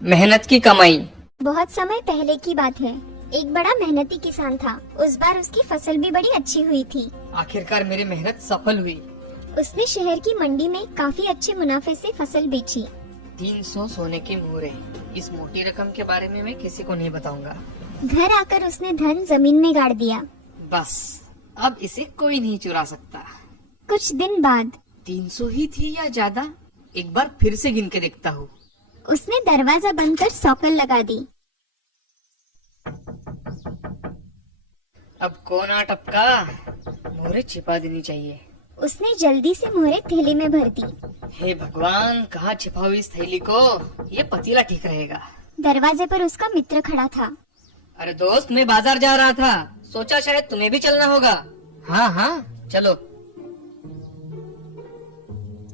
मेहनत की कमाई। बहुत समय पहले की बात है। एक बड़ा मेहनती किसान था। उस बार उसकी फसल भी बड़ी अच्छी हुई थी। आखिरकार मेरी मेहनत सफल हुई। उसने शहर की मंडी में काफी अच्छे मुनाफे से फसल बेची। 300 सोने की मोहरें। इस मोटी रकम के बारे में मैं किसी को नहीं बताऊंगा। घर आकर उसने धन जमीन में गाड़ दिया। बस अब इसे कोई नहीं चुरा सकता। कुछ दिन बाद 300 ही थी या ज्यादा? एक बार फिर से गिन के देखता हूँ। उसने दरवाजा बंद कर सौकल लगा दी। अब कौन आ टपका? मोहरें छिपा देनी चाहिए। उसने जल्दी से मोहरें थैली में भर दी। हे भगवान, कहाँ छिपाऊं इस थैली को? ये पतीला ठीक रहेगा। दरवाजे पर उसका मित्र खड़ा था। अरे दोस्त, मैं बाजार जा रहा था, सोचा शायद तुम्हें भी चलना होगा। हाँ हाँ चलो।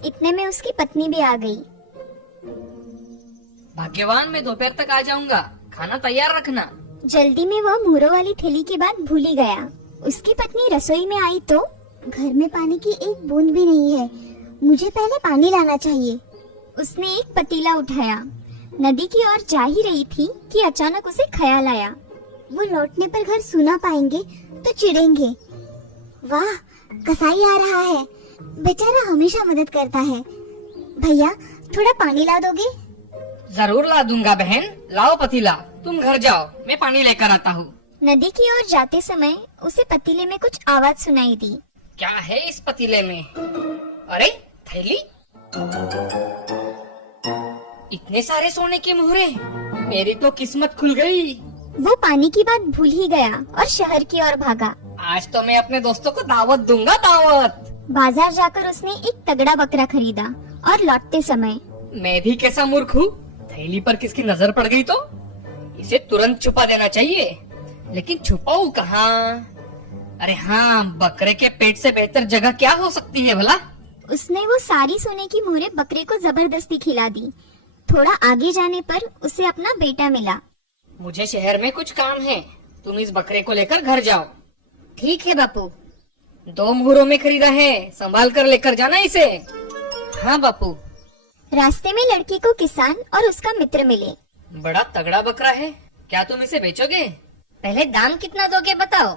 इतने में उसकी पत्नी भी आ गई। भाग्यवान, मैं दोपहर तक आ जाऊंगा, खाना तैयार रखना। जल्दी में वह मोहरों वाली थैली की बात भूल ही गया। उसकी पत्नी रसोई में आई तो घर में पानी की एक बूंद भी नहीं है, मुझे पहले पानी लाना चाहिए। उसने एक पतीला उठाया, नदी की ओर जा ही रही थी कि अचानक उसे ख्याल आया, वो लौटने पर घर सूना पाएंगे तो चिढ़ेंगे। वाह, कसाई आ रहा है, बेचारा हमेशा मदद करता है। भैया, थोड़ा पानी ला दोगे? जरूर ला दूंगा बहन, लाओ पतीला। तुम घर जाओ, मैं पानी लेकर आता हूँ। नदी की ओर जाते समय उसे पतीले में कुछ आवाज सुनाई दी। क्या है इस पतीले में? अरे थैली, इतने सारे सोने के मोहरे, मेरी तो किस्मत खुल गई। वो पानी की बात भूल ही गया और शहर की ओर भागा। आज तो मैं अपने दोस्तों को दावत दूंगा, दावत। बाजार जाकर उसने एक तगड़ा बकरा खरीदा और लौटते समय मैं भी कैसा मूर्ख हूँ, थैली पर किसकी नजर पड़ गई तो इसे तुरंत छुपा देना चाहिए। लेकिन छुपाऊं कहाँ? अरे हाँ, बकरे के पेट से बेहतर जगह क्या हो सकती है भला? उसने वो सारी सोने की मोहरें बकरे को जबरदस्ती खिला दी। थोड़ा आगे जाने पर उसे अपना बेटा मिला। मुझे शहर में कुछ काम है, तुम इस बकरे को लेकर घर जाओ। ठीक है बापू। 2 मोहरों में खरीदा है, संभाल कर लेकर जाना इसे। हाँ बापू। रास्ते में लड़की को किसान और उसका मित्र मिले। बड़ा तगड़ा बकरा है, क्या तुम इसे बेचोगे? पहले दाम कितना दोगे बताओ।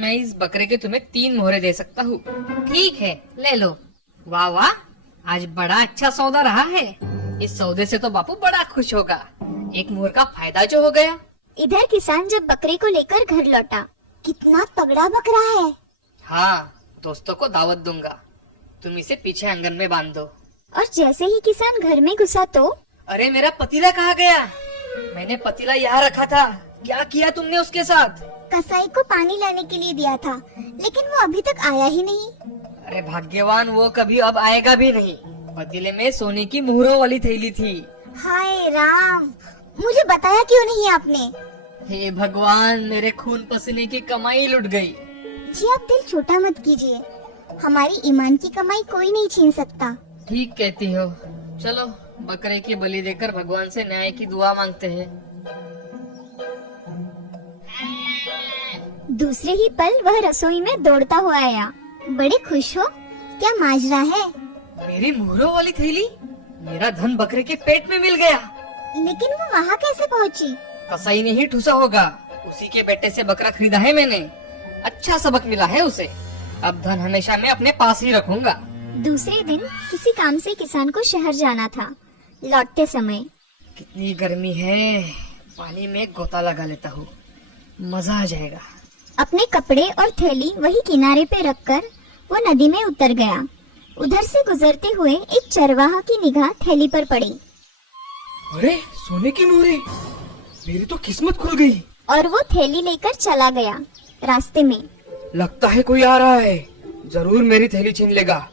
मैं इस बकरे के तुम्हें 3 मोहरे दे सकता हूँ। ठीक है, ले लो। वाह वाह, आज बड़ा अच्छा सौदा रहा है। इस सौदे से तो बापू बड़ा खुश होगा। 1 मोहर का फायदा जो हो गया। इधर किसान जब बकरे को लेकर घर लौटा, कितना तगड़ा बकरा है। हाँ, दोस्तों को दावत दूंगा, तुम इसे पीछे आंगन में बांध दो। और जैसे ही किसान घर में घुसा तो अरे मेरा पतीला कहाँ गया? मैंने पतीला यहाँ रखा था, क्या किया तुमने उसके साथ? कसाई को पानी लाने के लिए दिया था, लेकिन वो अभी तक आया ही नहीं। अरे भाग्यवान, वो कभी अब आएगा भी नहीं। पतीले में सोने की मोहरों वाली थैली थी। हाय राम, मुझे बताया क्यों नहीं आपने? हे भगवान, मेरे खून पसीने की कमाई लुट गई। जी आप दिल छोटा मत कीजिए, हमारी ईमान की कमाई कोई नहीं छीन सकता। ठीक कहती हो। चलो बकरे की बलि देकर भगवान से न्याय की दुआ मांगते हैं। दूसरे ही पल वह रसोई में दौड़ता हुआ आया। बड़े खुश हो? क्या माजरा है? मेरी मोहरों वाली थैली, मेरा धन बकरे के पेट में मिल गया। लेकिन वो वहाँ कैसे पहुँची? कसाई ने ही ठूसा होगा, उसी के बेटे से बकरा खरीदा है मैंने। अच्छा सबक मिला है उसे। अब धन हमेशा मैं अपने पास ही रखूंगा। दूसरे दिन किसी काम से किसान को शहर जाना था। लौटते समय कितनी गर्मी है, पानी में गोता लगा लेता हूँ, मजा आ जाएगा। अपने कपड़े और थैली वही किनारे पे रखकर वो नदी में उतर गया। उधर से गुजरते हुए एक चरवाहा की निगाह थैली पर पड़ी। अरे सोने की मोहरें, मेरी तो किस्मत खुल गई। और वो थैली लेकर चला गया। रास्ते में लगता है कोई आ रहा है, जरूर मेरी थैली छीन लेगा।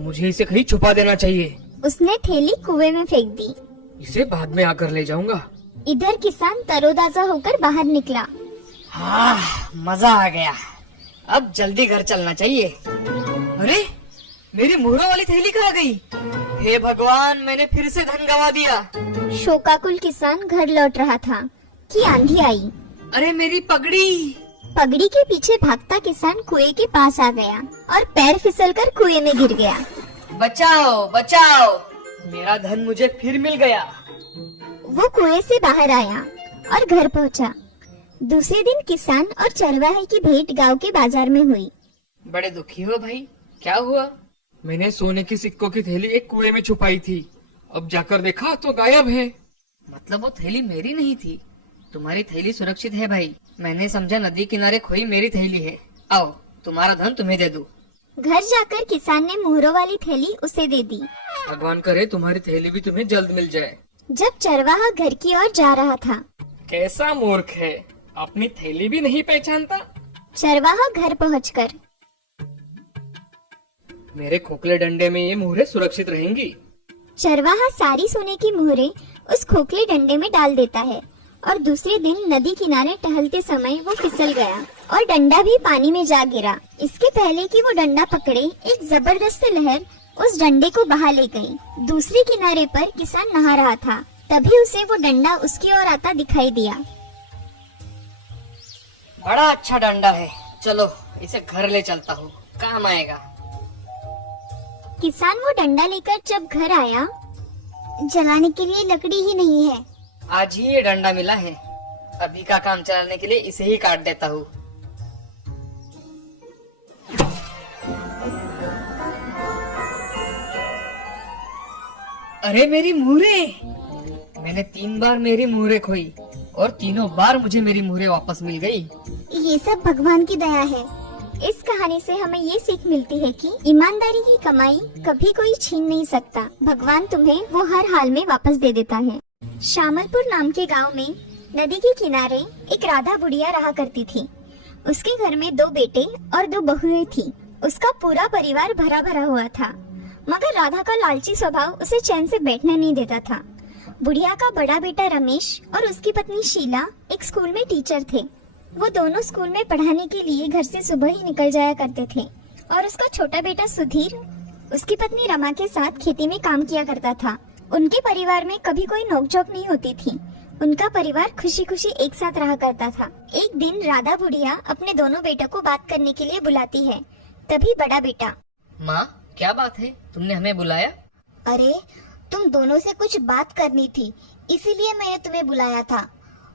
मुझे इसे कहीं छुपा देना चाहिए। उसने थैली कुएं में फेंक दी। इसे बाद में आकर ले जाऊंगा। इधर किसान तरोताजा होकर बाहर निकला। हाँ, मजा आ गया। अब जल्दी घर चलना चाहिए। अरे मेरी मोहरों वाली थैली कहाँ गई? हे भगवान, मैंने फिर से धन गवा दिया। शोकाकुल किसान घर लौट रहा था कि आंधी आई। अरे मेरी पगड़ी। पगड़ी के पीछे भागता किसान कुएं के पास आ गया और पैर फिसलकर कुएं में गिर गया। बचाओ बचाओ, मेरा धन मुझे फिर मिल गया। वो कुएं से बाहर आया और घर पहुंचा। दूसरे दिन किसान और चरवाहे की भेंट गांव के बाजार में हुई। बड़े दुखी हो भाई, क्या हुआ? मैंने सोने की सिक्कों की थैली एक कुएं में छुपाई थी, अब जाकर देखा तो गायब है। मतलब वो थैली मेरी नहीं थी? तुम्हारी थैली सुरक्षित है भाई, मैंने समझा नदी किनारे खोई मेरी थैली है। आओ, तुम्हारा धन तुम्हें दे दूं। घर जाकर किसान ने मोहरों वाली थैली उसे दे दी। भगवान करे तुम्हारी थैली भी तुम्हें जल्द मिल जाए। जब चरवाहा घर की ओर जा रहा था, कैसा मूर्ख है, अपनी थैली भी नहीं पहचानता। चरवाहा घर पहुंचकर मेरे खोखले डंडे में ये मुहरें सुरक्षित रहेंगी। चरवाहा सारी सोने की मोहरें उस खोखले डंडे में डाल देता है और दूसरे दिन नदी किनारे टहलते समय वो फिसल गया और डंडा भी पानी में जा गिरा। इसके पहले कि वो डंडा पकड़े, एक जबरदस्त लहर उस डंडे को बहा ले गई। दूसरे किनारे पर किसान नहा रहा था, तभी उसे वो डंडा उसकी ओर आता दिखाई दिया। बड़ा अच्छा डंडा है, चलो इसे घर ले चलता हूँ, काम आएगा। किसान वो डंडा लेकर जब घर आया, जलाने के लिए लकड़ी ही नहीं है। आज ही ये डंडा मिला है, अभी का काम चलाने के लिए इसे ही काट देता हूँ। अरे मेरी मुहरें! मैंने 3 बार मेरी मुहरें खोई और तीनों बार मुझे मेरी मुहरें वापस मिल गई। ये सब भगवान की दया है। इस कहानी से हमें ये सीख मिलती है कि ईमानदारी की कमाई कभी कोई छीन नहीं सकता। भगवान तुम्हें वो हर हाल में वापस दे देता है। शामलपुर नाम के गांव में नदी के किनारे एक राधा बुढ़िया रहा करती थी। उसके घर में 2 बेटे और 2 बहुएं थी। उसका पूरा परिवार भरा भरा हुआ था, मगर राधा का लालची स्वभाव उसे चैन से बैठने नहीं देता था। बुढ़िया का बड़ा बेटा रमेश और उसकी पत्नी शीला एक स्कूल में टीचर थे। वो दोनों स्कूल में पढ़ाने के लिए घर से सुबह ही निकल जाया करते थे और उसका छोटा बेटा सुधीर उसकी पत्नी रमा के साथ खेती में काम किया करता था। उनके परिवार में कभी कोई नोकझोंक नहीं होती थी। उनका परिवार खुशी खुशी एक साथ रहा करता था। एक दिन राधा बुढ़िया अपने दोनों बेटों को बात करने के लिए बुलाती है। तभी बड़ा बेटा, माँ क्या बात है, तुमने हमें बुलाया? अरे तुम दोनों से कुछ बात करनी थी, इसीलिए मैंने तुम्हें बुलाया था।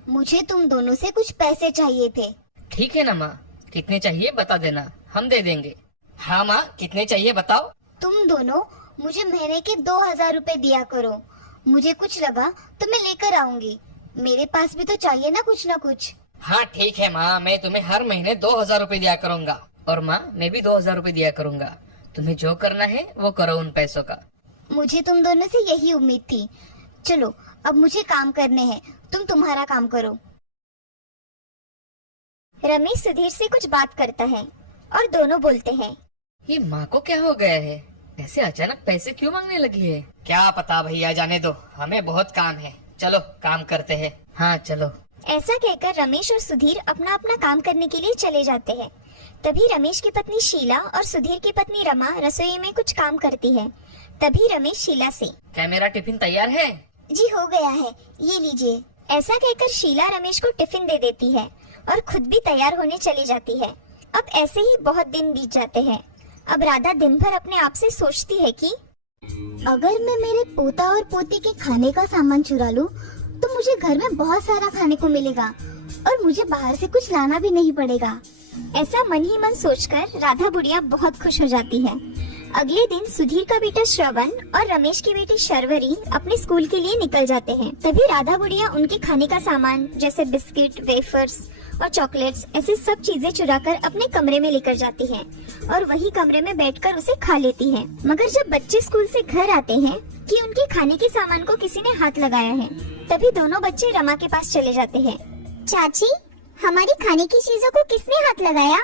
मुझे तुम दोनों से कुछ पैसे चाहिए थे। ठीक है ना माँ, कितने चाहिए बता देना, हम दे देंगे। हाँ माँ, कितने चाहिए बताओ। तुम दोनों मुझे महीने के 2000 रुपए दिया करो। मुझे कुछ लगा तो मैं लेकर आऊंगी। मेरे पास भी तो चाहिए ना कुछ। हाँ ठीक है माँ, मैं तुम्हें हर महीने 2000 रुपए दिया करूँगा और माँ मैं भी 2000 रुपए दिया करूँगा। तुम्हें जो करना है वो करो उन पैसों का। मुझे तुम दोनों से यही उम्मीद थी। चलो अब मुझे काम करने हैं, तुम तुम्हारा काम करो। रमेश सुधीर से कुछ बात करता है और दोनों बोलते हैं, ये माँ को क्या हो गया है, ऐसे अचानक पैसे क्यों मांगने लगी है? क्या पता भैया, जाने दो, हमें बहुत काम है, चलो काम करते हैं। हाँ चलो। ऐसा कहकर रमेश और सुधीर अपना अपना काम करने के लिए चले जाते हैं। तभी रमेश की पत्नी शीला और सुधीर की पत्नी रमा रसोई में कुछ काम करती है। तभी रमेश शीला से, क्या मेरा टिफिन तैयार है? जी हो गया है, ये लीजिए। ऐसा कहकर शीला रमेश को टिफिन दे देती है और खुद भी तैयार होने चली जाती है। अब ऐसे ही बहुत दिन बीत जाते हैं। अब राधा दिन भर अपने आप से सोचती है कि अगर मैं मेरे पोता और पोती के खाने का सामान चुरा लूं, तो मुझे घर में बहुत सारा खाने को मिलेगा और मुझे बाहर से कुछ लाना भी नहीं पड़ेगा। ऐसा मन ही मन सोचकर राधा बुढ़िया बहुत खुश हो जाती है। अगले दिन सुधीर का बेटा श्रवण और रमेश की बेटी शर्वरी अपने स्कूल के लिए निकल जाते हैं। तभी राधा बुढ़िया उनके खाने का सामान जैसे बिस्किट, वेफर्स और चॉकलेट्स ऐसी सब चीजें चुराकर अपने कमरे में लेकर जाती है और वही कमरे में बैठकर उसे खा लेती है। मगर जब बच्चे स्कूल से घर आते हैं कि उनके खाने के सामान को किसी ने हाथ लगाया है, तभी दोनों बच्चे रमा के पास चले जाते हैं। चाची, हमारी खाने की चीजों को किसने हाथ लगाया?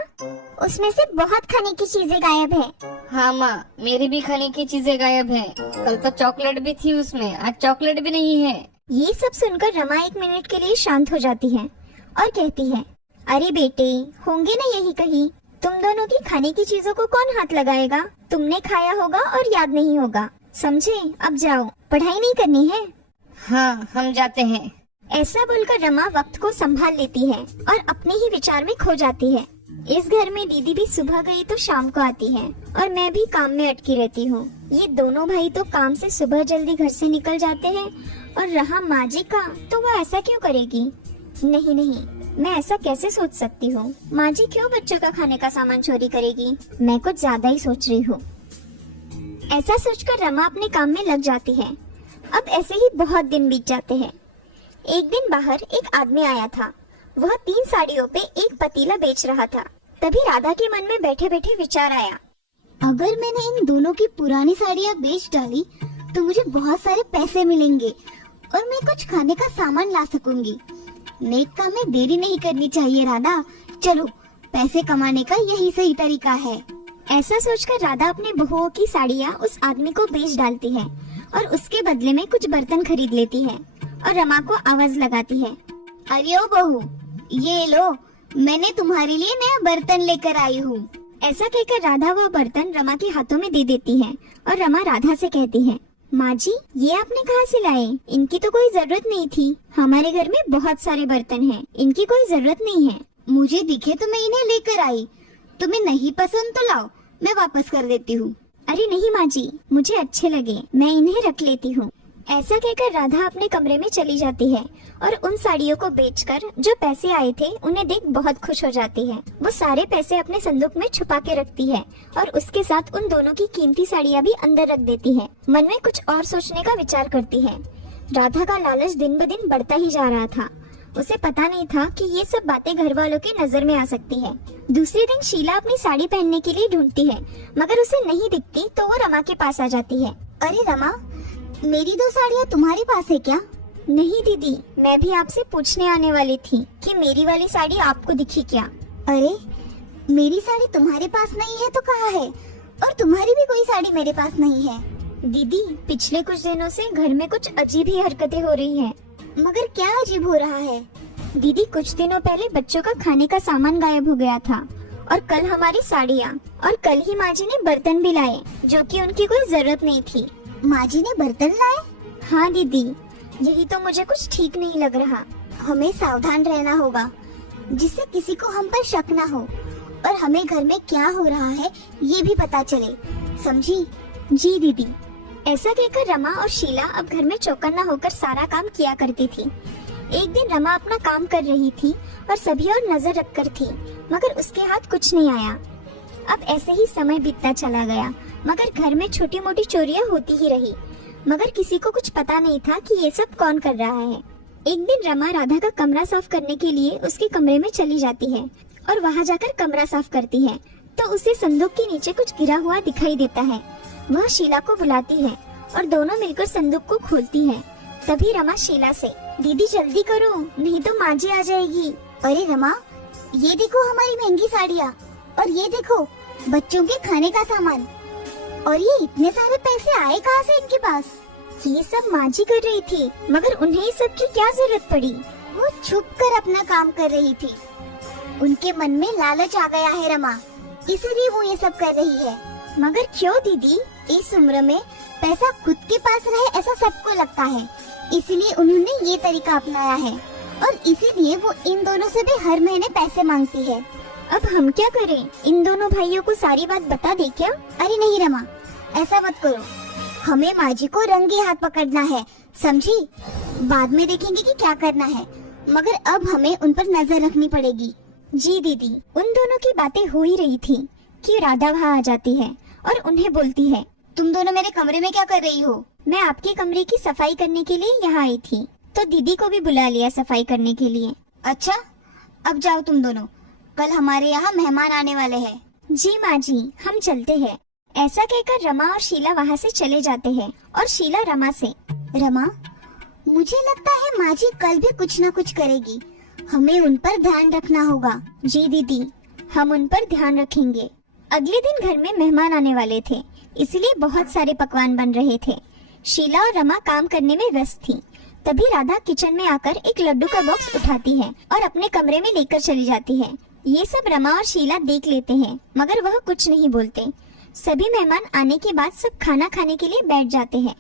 उसमें से बहुत खाने की चीजें गायब है। हाँ माँ, मेरी भी खाने की चीजें गायब हैं। कल तो चॉकलेट भी थी उसमें, आज चॉकलेट भी नहीं है। ये सब सुनकर रमा 1 मिनट के लिए शांत हो जाती है और कहती है, अरे बेटे, होंगे ना यही कहीं। तुम दोनों की खाने की चीजों को कौन हाथ लगाएगा? तुमने खाया होगा और याद नहीं होगा, समझे? अब जाओ, पढ़ाई नहीं करनी है। हाँ, हम जाते हैं। ऐसा बोलकर रमा वक्त को संभाल लेती है और अपने ही विचार में खो जाती है। इस घर में दीदी भी सुबह गई तो शाम को आती है और मैं भी काम में अटकी रहती हूँ। ये दोनों भाई तो काम से सुबह जल्दी घर से निकल जाते हैं और रहा माँ जी का, तो वो ऐसा क्यों करेगी? नहीं नहीं, मैं ऐसा कैसे सोच सकती हूँ? माँ जी क्यों बच्चों का खाने का सामान चोरी करेगी? मैं कुछ ज्यादा ही सोच रही हूँ। ऐसा सोचकर रमा अपने काम में लग जाती है। अब ऐसे ही बहुत दिन बीत जाते हैं। एक दिन बाहर एक आदमी आया था। वह 3 साड़ियों पे एक पतीला बेच रहा था। तभी राधा के मन में बैठे बैठे विचार आया, अगर मैंने इन दोनों की पुरानी साड़ियाँ बेच डाली तो मुझे बहुत सारे पैसे मिलेंगे और मैं कुछ खाने का सामान ला सकूंगी। नेक काम में देरी नहीं करनी चाहिए राधा, चलो पैसे कमाने का यही सही तरीका है। ऐसा सोचकर राधा अपने बहुओं की साड़ियाँ उस आदमी को बेच डालती है और उसके बदले में कुछ बर्तन खरीद लेती है और रमा को आवाज लगाती है, अरे ओ बहू, ये लो, मैंने तुम्हारे लिए नया बर्तन लेकर आई हूँ। ऐसा कहकर राधा वह बर्तन रमा के हाथों में दे देती है और रमा राधा से कहती है, माँ जी ये आपने कहाँ से लाए? इनकी तो कोई जरूरत नहीं थी। हमारे घर में बहुत सारे बर्तन हैं, इनकी कोई जरूरत नहीं है। मुझे दिखे तो मैं इन्हें लेकर आई, तुम्हें नहीं पसंद तो लाओ, मैं वापस कर देती हूँ। अरे नहीं माँ जी, मुझे अच्छे लगे, मैं इन्हें रख लेती हूँ। ऐसा कहकर राधा अपने कमरे में चली जाती है और उन साड़ियों को बेचकर जो पैसे आए थे उन्हें देख बहुत खुश हो जाती है। वो सारे पैसे अपने संदूक में छुपा के रखती है और उसके साथ उन दोनों की कीमती साड़ियाँ भी अंदर रख देती है। मन में कुछ और सोचने का विचार करती है। राधा का लालच दिन ब दिन बढ़ता ही जा रहा था। उसे पता नहीं था कि ये सब बातें घर वालों की नजर में आ सकती है। दूसरे दिन शीला अपनी साड़ी पहनने के लिए ढूंढती है, मगर उसे नहीं दिखती तो वो रमा के पास आ जाती है। अरे रमा, मेरी 2 साड़ियाँ तुम्हारे पास है क्या? नहीं दीदी, मैं भी आपसे पूछने आने वाली थी कि मेरी वाली साड़ी आपको दिखी क्या? अरे मेरी साड़ी तुम्हारे पास नहीं है तो कहाँ है? और तुम्हारी भी कोई साड़ी मेरे पास नहीं है। दीदी, पिछले कुछ दिनों से घर में कुछ अजीब ही हरकतें हो रही हैं। मगर क्या अजीब हो रहा है? दीदी, कुछ दिनों पहले बच्चों का खाने का सामान गायब हो गया था और कल हमारी साड़ियाँ और कल ही माँ जी ने बर्तन भी लाए जो कि उनकी कोई जरूरत नहीं थी। माँ जी ने बर्तन लाए? हाँ दीदी, यही तो मुझे कुछ ठीक नहीं लग रहा। हमें सावधान रहना होगा जिससे किसी को हम पर शक न हो और हमें घर में क्या हो रहा है ये भी पता चले, समझी? जी दीदी। ऐसा कहकर रमा और शीला अब घर में चौकन्ना होकर सारा काम किया करती थी। एक दिन रमा अपना काम कर रही थी और सभी और नजर रखकर थी, मगर उसके हाथ कुछ नहीं आया। अब ऐसे ही समय बीतता चला गया, मगर घर में छोटी मोटी चोरियां होती ही रही, मगर किसी को कुछ पता नहीं था कि ये सब कौन कर रहा है। एक दिन रमा राधा का कमरा साफ करने के लिए उसके कमरे में चली जाती है और वहाँ जाकर कमरा साफ करती है तो उसे संदूक के नीचे कुछ गिरा हुआ दिखाई देता है। वह शीला को बुलाती है और दोनों मिलकर संदूक को खोलती है। तभी रमा शीला से, दीदी जल्दी करो नहीं तो माँ जी आ जाएगी। अरे रमा, ये देखो हमारी महंगी साड़ियाँ और ये देखो बच्चों के खाने का सामान, और ये इतने सारे पैसे आए कहाँ से इनके पास? ये सब माँ जी कर रही थी, मगर उन्हें सब की क्या जरूरत पड़ी? वो छुप कर अपना काम कर रही थी। उनके मन में लालच आ गया है रमा, इसलिए वो ये सब कर रही है। मगर क्यों दीदी? इस उम्र में पैसा खुद के पास रहे ऐसा सबको लगता है, इसलिए उन्होंने ये तरीका अपनाया है और इसीलिए वो इन दोनों से भी हर महीने पैसे मांगती है। अब हम क्या करें? इन दोनों भाइयों को सारी बात बता दे क्या? अरे नहीं रमा, ऐसा मत करो, हमें माँ जी को रंगे हाथ पकड़ना है, समझी? बाद में देखेंगे कि क्या करना है, मगर अब हमें उन पर नजर रखनी पड़ेगी। जी दीदी। उन दोनों की बातें हो ही रही थी कि राधा वहाँ आ जाती है और उन्हें बोलती है, तुम दोनों मेरे कमरे में क्या कर रही हो? मैं आपके कमरे की सफाई करने के लिए यहाँ आई थी, तो दीदी को भी बुला लिया सफाई करने के लिए। अच्छा, अब जाओ तुम दोनों, कल हमारे यहाँ मेहमान आने वाले हैं। जी माँ जी, हम चलते हैं। ऐसा कहकर रमा और शीला वहाँ से चले जाते हैं और शीला रमा से, रमा मुझे लगता है माँ जी कल भी कुछ न कुछ करेगी, हमें उन पर ध्यान रखना होगा। जी दीदी, हम उन पर ध्यान रखेंगे। अगले दिन घर में मेहमान आने वाले थे, इसलिए बहुत सारे पकवान बन रहे थे। शीला और रमा काम करने में व्यस्त थी। तभी राधा किचन में आकर एक लड्डू का बॉक्स उठाती है और अपने कमरे में लेकर चली जाती है। ये सब रमा और शीला देख लेते हैं, मगर वह कुछ नहीं बोलते। सभी मेहमान आने के बाद सब खाना खाने के लिए बैठ जाते हैं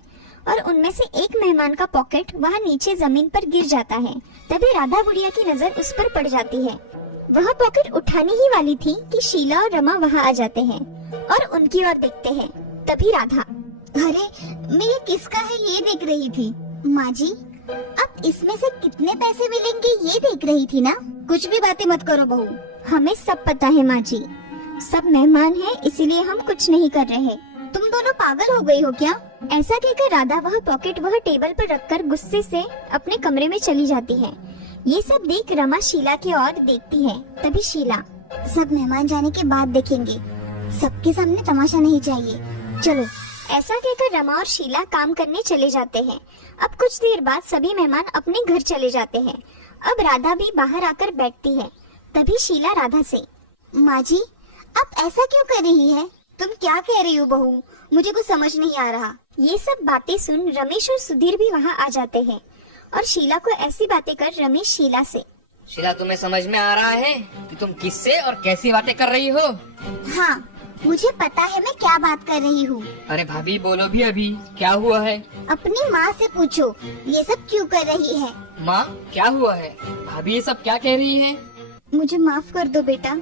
और उनमें से एक मेहमान का पॉकेट वहाँ नीचे जमीन पर गिर जाता है। तभी राधा बुढ़िया की नजर उस पर पड़ जाती है। वह पॉकेट उठाने ही वाली थी कि शीला और रमा वहाँ आ जाते हैं और उनकी ओर देखते हैं। तभी राधा, अरे मैं ये किसका है ये देख रही थी। माँ जी, अब इसमें से कितने पैसे मिलेंगे ये देख रही थी ना। कुछ भी बातें मत करो बहू। हमें सब पता है माँ जी, सब मेहमान हैं इसीलिए हम कुछ नहीं कर रहे। तुम दोनों पागल हो गई हो क्या? ऐसा कहकर राधा वह पॉकेट वह टेबल पर रखकर गुस्से से अपने कमरे में चली जाती है। ये सब देख रमा शीला की ओर देखती है। तभी शीला, सब मेहमान जाने के बाद देखेंगे, सबके सामने तमाशा नहीं चाहिए, चलो। ऐसा कहकर रमा और शीला काम करने चले जाते हैं। अब कुछ देर बाद सभी मेहमान अपने घर चले जाते हैं। अब राधा भी बाहर आकर बैठती है। तभी शीला राधा से, माँ जी आप ऐसा क्यों कर रही है? तुम क्या कह रही हो बहू? मुझे कुछ समझ नहीं आ रहा। ये सब बातें सुन रमेश और सुधीर भी वहाँ आ जाते हैं और शीला को ऐसी बातें कर रमेश शीला से, शीला तुम्हें समझ में आ रहा है कि तुम किससे और कैसी बातें कर रही हो? हाँ मुझे पता है मैं क्या बात कर रही हूँ। अरे भाभी बोलो भी, अभी क्या हुआ है? अपनी माँ से पूछो ये सब क्यों कर रही है। माँ क्या हुआ है? भाभी ये सब क्या कह रही है? मुझे माफ कर दो बेटा,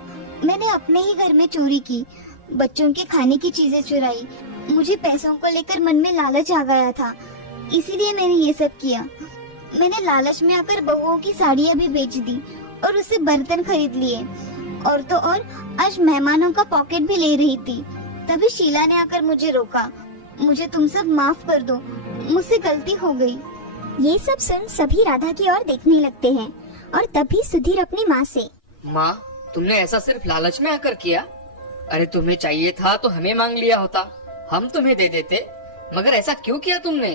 मैंने अपने ही घर में चोरी की, बच्चों के खाने की चीजें चुराई। मुझे पैसों को लेकर मन में लालच आ गया था, इसीलिए मैंने ये सब किया। मैंने लालच में आकर बहुओं की साड़ियाँ भी बेच दी और उससे बर्तन खरीद लिए, और तो और आज मेहमानों का पॉकेट भी ले रही थी। तभी शीला ने आकर मुझे रोका। मुझे तुम सब माफ कर दो, मुझसे गलती हो गई। ये सब सुन सभी राधा की ओर देखने लगते हैं और तभी सुधीर अपनी माँ से, माँ तुमने ऐसा सिर्फ लालच में आकर किया? अरे तुम्हें चाहिए था तो हमें मांग लिया होता, हम तुम्हें दे देते, मगर ऐसा क्यों किया तुमने?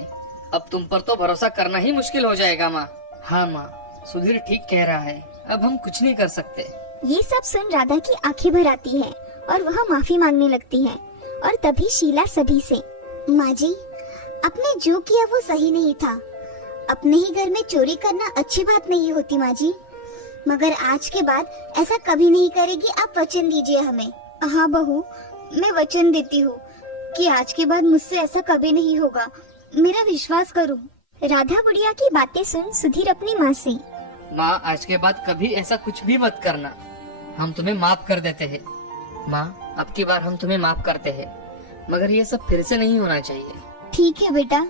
अब तुम पर तो भरोसा करना ही मुश्किल हो जाएगा माँ। हाँ माँ, सुधीर ठीक कह रहा है, अब हम कुछ नहीं कर सकते। ये सब सुन राधा की आंखें भर आती है और वह माफी मांगने लगती है। और तभी शीला सभी से, माँ जी आपने जो किया वो सही नहीं था। अपने ही घर में चोरी करना अच्छी बात नहीं होती माँ जी, मगर आज के बाद ऐसा कभी नहीं करेगी, आप वचन दीजिए हमें। हाँ बहू, मैं वचन देती हूँ कि आज के बाद मुझसे ऐसा कभी नहीं होगा, मेरा विश्वास करो। राधा बुढ़िया की बातें सुन सुधीर अपनी माँ से, माँ आज के बाद कभी ऐसा कुछ भी मत करना, हम तुम्हें माफ कर देते हैं। माँ अब की बार हम तुम्हें माफ करते हैं, मगर ये सब फिर से नहीं होना चाहिए। ठीक है बेटा,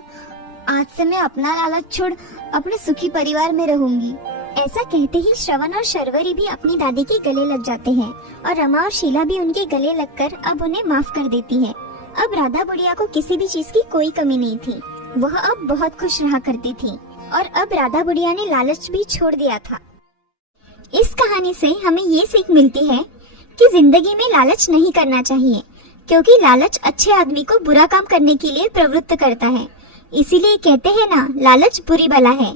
आज से मैं अपना लालच छोड़ अपने सुखी परिवार में रहूंगी। ऐसा कहते ही श्रवण और शर्वरी भी अपनी दादी के गले लग जाते हैं और रमा और शीला भी उनके गले लगकर अब उन्हें माफ कर देती है। अब राधा बुढ़िया को किसी भी चीज की कोई कमी नहीं थी, वह अब बहुत खुश रहा करती थी और अब राधा बुढ़िया ने लालच भी छोड़ दिया था। इस कहानी से हमें ये सीख मिलती है कि जिंदगी में लालच नहीं करना चाहिए, क्योंकि लालच अच्छे आदमी को बुरा काम करने के लिए प्रवृत्त करता है। इसीलिए कहते हैं ना, लालच बुरी बला है।